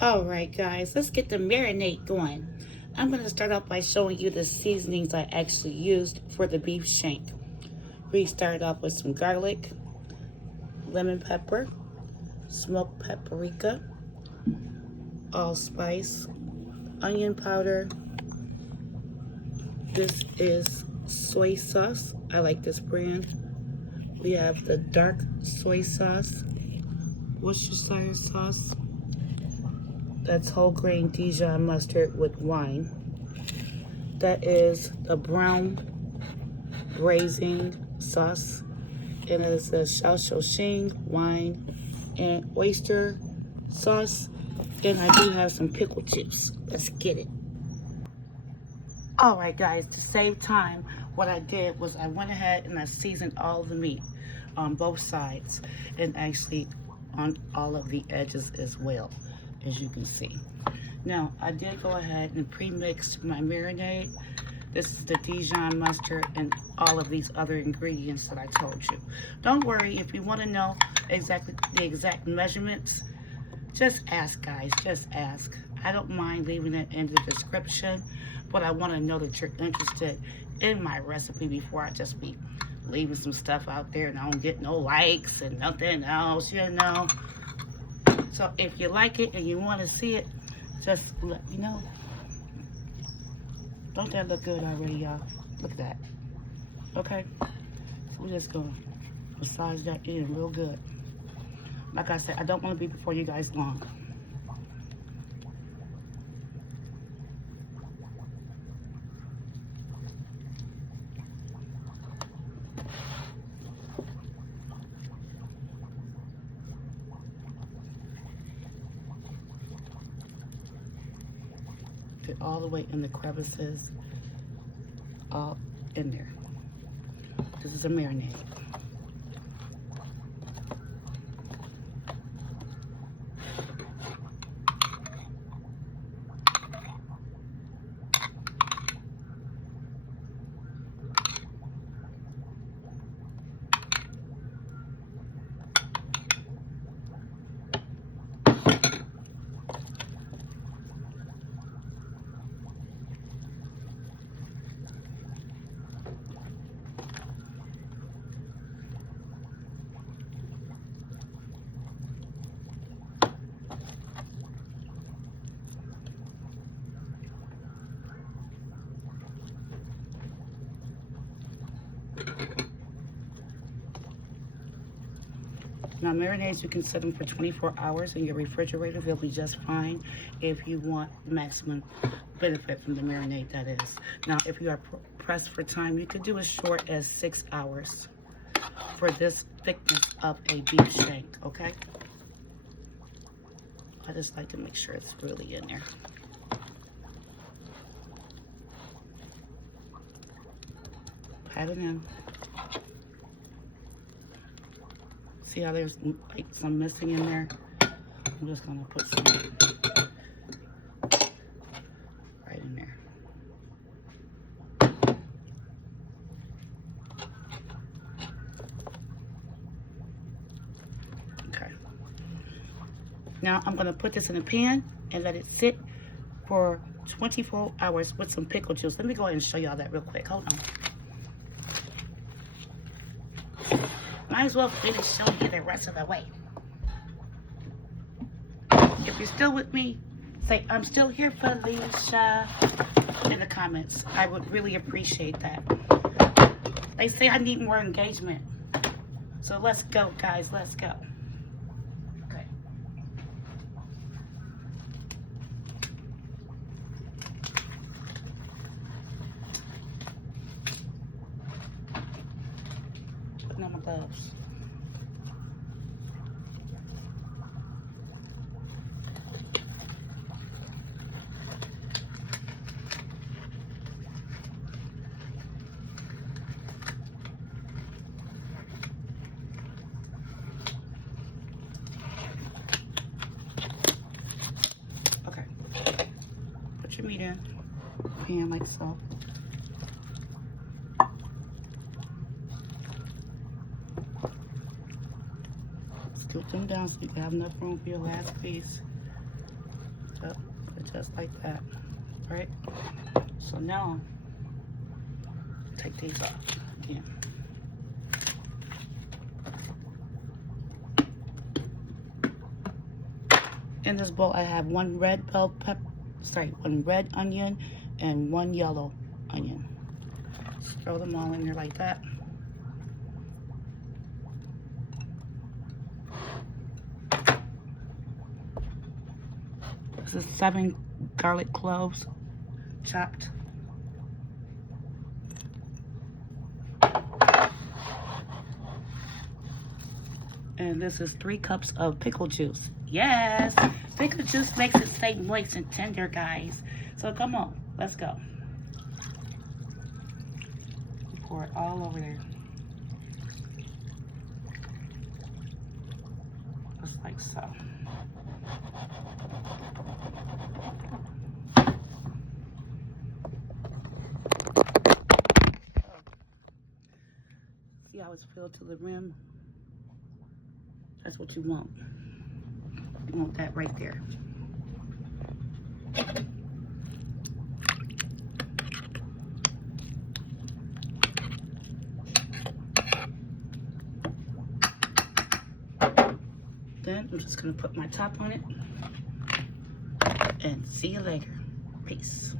Alright guys, let's get the marinade going. I'm going to start off by showing you the seasonings I actually used for the beef shank. We started off with some garlic, lemon pepper, smoked paprika, allspice, onion powder. This is soy sauce. I like this brand. We have the dark soy sauce, Worcestershire sauce. That's whole grain Dijon mustard with wine. That is the brown braising sauce. And it is the Shing wine and oyster sauce. And I do have some pickle chips. Let's get it. Alright guys, to save time, what I did was I went ahead and I seasoned all the meat on both sides and actually on all of the edges as well, as you can see. Now, I did go ahead and pre-mix my marinade. This is the Dijon mustard and all of these other ingredients that I told you. Don't worry, if you want to know exactly the exact measurements, just ask guys, just ask. I don't mind leaving it in the description, but I want to know that you're interested in my recipe before I just be leaving some stuff out there and I don't get no likes and nothing else, you know. So if you like it and you want to see it, just let me know. Don't that look good already, y'all? Look at that. Okay? So we're just going to massage that in real good. Like I said, I don't want to be before you guys long. Get all the way in the crevices, all in there. This is a marinade. Now, marinades, you can set them for 24 hours in your refrigerator. They'll be just fine if you want maximum benefit from the marinade, that is. Now, if you are pressed for time, you could do as short as 6 hours for this thickness of a beef shank, okay? I just like to make sure it's really in there. Pat it in. See how there's like some missing in there? I'm just gonna put some right in there. Okay. Now I'm gonna put this in a pan and let it sit for 24 hours with some pickle juice. Let me go ahead and show y'all that real quick. Hold on. Might as well finish showing you the rest of the way. If you're still with me, say, I'm still here, Felicia, in the comments. I would really appreciate that. They say I need more engagement. So let's go, guys. Let's go. Okay. Putting on my gloves. Okay. Put your meat in. Pan like so. Scoop them down so you can have enough room for your last piece. So, just like that, right? So now, take these off again. In this bowl, I have one red bell pepper, one red onion and one yellow onion. Just throw them all in there like that. This is 7 garlic cloves chopped. And this is 3 cups of pickle juice. Yes, pickle juice makes it stay moist and tender, guys. So come on, let's go. Pour it all over there. Just like so. See how it's filled to the rim? That's what you want. You want that right there. Then I'm just gonna put my top on it and see you later. Peace.